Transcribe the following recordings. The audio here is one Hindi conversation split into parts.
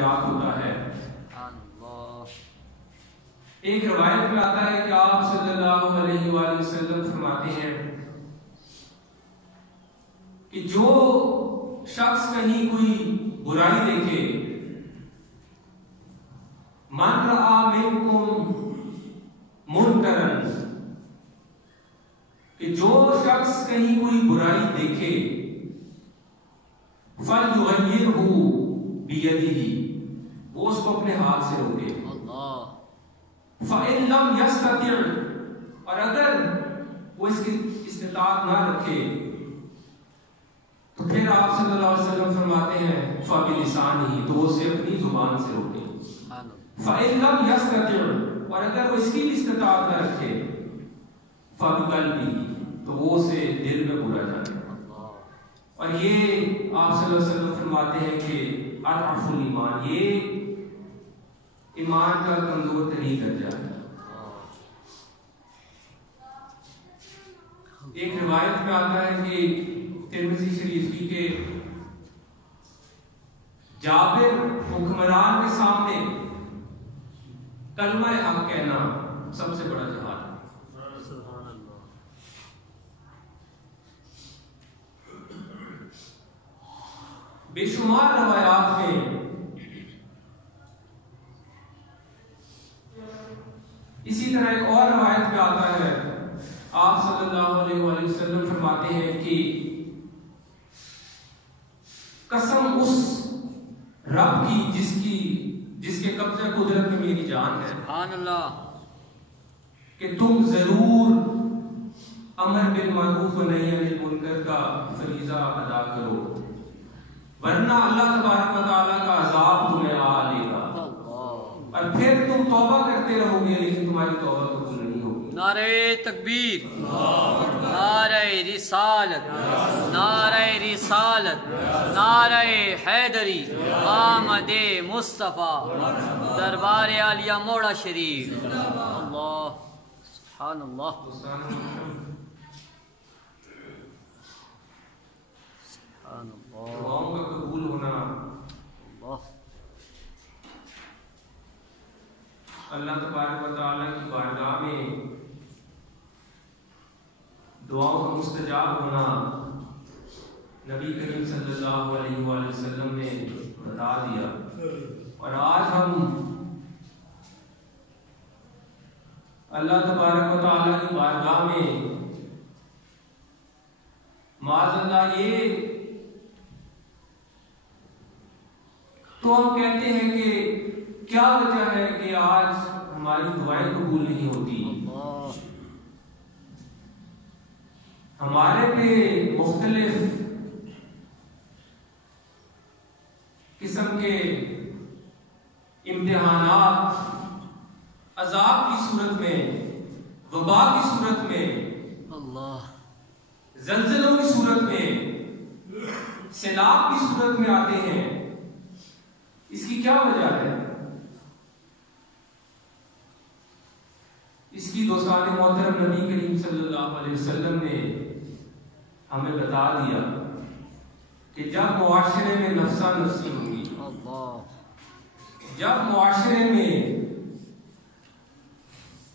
नजात होता है। एक रवायत में आता है कि आप सल्लल्लाहु अलैहि वसल्लम फरमाते हैं कि जो शख्स कहीं कोई बुराई देखे, मन रआ मिनकुम मुनकरन, कि जो शख्स कहीं कोई बुराई देखे, फलयुगय्यिरहु बियदिही, वो उसको अपने हाथ से रोके। फ़इन लम यस्तति', और अगर वो इसकी इस्तिताअत ना रखे तो फिर आप सल्लल्लाहु अलैहि वसल्लम फरमाते हैं फ़बिलिसानिही, तो वो उसे अपनी जुबान से रोके। फ़इन लम यस्तति', और अगर वो इसकी भी इस्तिताअत ना रखे, फ़बिक़ल्बिही, तो वो उसे दिल में बुरा जाने। और ये आप सल्लल्लाहु अलैहि वसल्लम फरमाते हैं कि अज़अफ़ुल ईमान, ये ईमान का कमजोर तरीन दर्जा है। एक रिवायत में आता है कि तिरमिज़ी शरीफ की के जाबिर हुक्मरान के सामने कलमा हक कहना सबसे बड़ा जिहाद है। बेशुमार रवायात में इसी तरह एक और रवायत में आता है, आप सल्लल्लाहु अलैहि वसल्लम फरमाते हैं कि कसम उस रब की जिसके कब्जे कुदरत में मेरी जान है, सुभान अल्लाह, कि तुम जरूर अमर बिल मारूफ व नही अनिल मुनकर का फरीजा अदा करो, वरना अल्लाह तबारक व तआला का अजाब तुम्हें आ लेगा, और फिर तुम तौबा करते रहोगे लेकिन तुम्हारी तौबा कबूल नहीं होगी। नारे तकबीर, नारे रिसालत, नारे रिसालत, नारे हैदरी, आमदे मुस्तफा, दरबार आलिया मोड़ा शरीफ। अल्लाह सुभान अल्लाह। दुआओं का कबूल होना अल्लाह तबारक व तआला की बारगाह में दुआओं का मुस्तजाब होना नबी करीम सल्लल्लाहु अलैहि वसल्लम ने बता दिया। और आज हम अल्लाह तबारक व तआला की बारगाह में माज़अल्लाह ये तो हम कहते हैं कि क्या वजह है कि आज हमारी दुआएं कबूल नहीं होती, हमारे पे मुख्तलिफ किस्म के इम्तिहानात अजाब की सूरत में, वबा की सूरत में, ज़ल्ज़लों की सूरत में, सैलाब की सूरत में आते हैं। इसकी क्या वजह है? इसकी दोस्तान मोहतरम नबी करीम सल्लल्लाहु अलैहि वसल्लम ने हमें बता दिया कि जब मुआशरे में नफ्सा नफ्सी होगी, जब मुआशरे में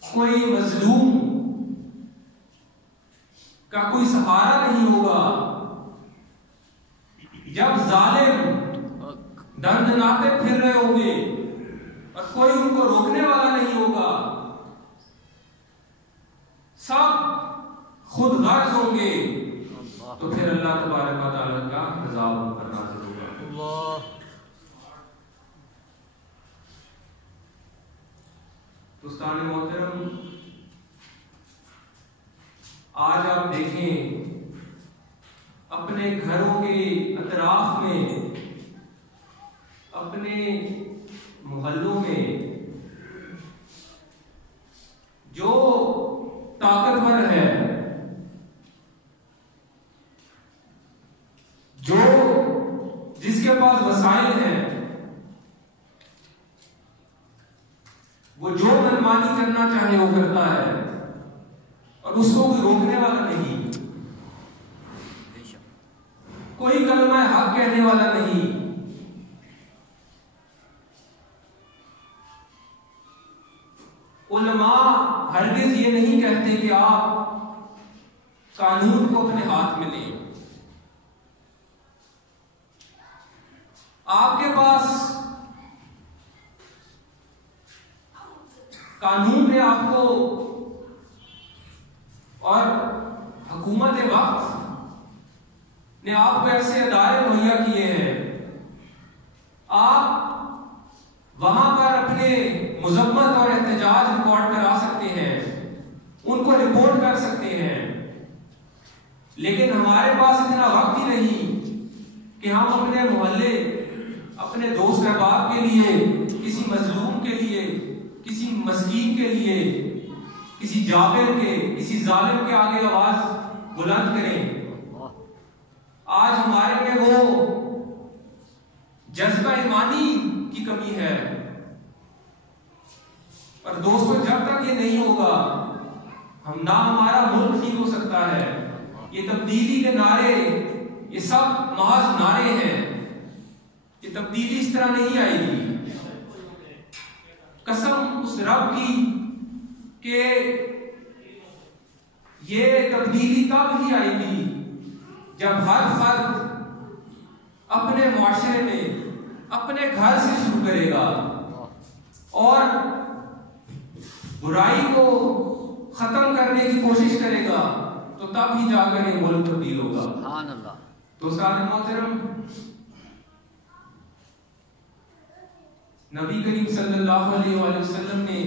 कोई मजलूम का कोई सहारा नहीं होगा, जब जालिम दंडनाते फिर रहे होंगे और कोई उनको रोकने वाला नहीं होगा, सब खुद गर्ज होंगे, तो फिर अल्लाह तबारक व तआला का अज़ाब करना जरूर होगा। दोस्तान मोहतरम, आज आप देखें अपने घरों के अतराफ में, अपने मोहल्लों में जो ताकतवर है, जो जिसके पास वसाइल हैं, वो जो मनमानी करना चाहे वो करता है और उसको कोई रोकने वाला नहीं, कोई कलमा हक कहने वाला नहीं। उलमा हरगिज ये नहीं कहते कि आप कानून को अपने हाथ में लें। आपके पास कानून ने आपको और हुकूमत वक्त ने आपको ऐसे अदारे मुहैया किए हैं, आप वहां पर अपने मुजम्मत और एहतजाज रिकॉर्ड करा सकते हैं, उनको रिपोर्ट कर सकते हैं। लेकिन हमारे पास इतना वक्त ही नहीं कि हम अपने मोहल्ले, अपने दोस्त अहबाब के लिए, किसी मजलूम के लिए, किसी मस्कीन के लिए, किसी जाबिर के, किसी जालिम के आगे आवाज बुलंद करें। आज हमारे में वो जज्बा ईमानी की कमी है। और दोस्तों, जब तक ये नहीं होगा, हम ना हमारा मुल्क ठीक हो सकता है। ये तब्दीली के नारे, ये सब महज नारे हैं। ये तब्दीली इस तरह नहीं आएगी। कसम उस रब की कि ये तब्दीली तब ही आएगी जब हर फर्द अपने मुआशरे में, अपने घर से शुरू करेगा और बुराई को खत्म करने की कोशिश करेगा, तो तब ही जाकर ये मुल्क तब्दील होगा। तो सारे मोहतरम, नबी करीम सल्लल्लाहु अलैहि वसल्लम ने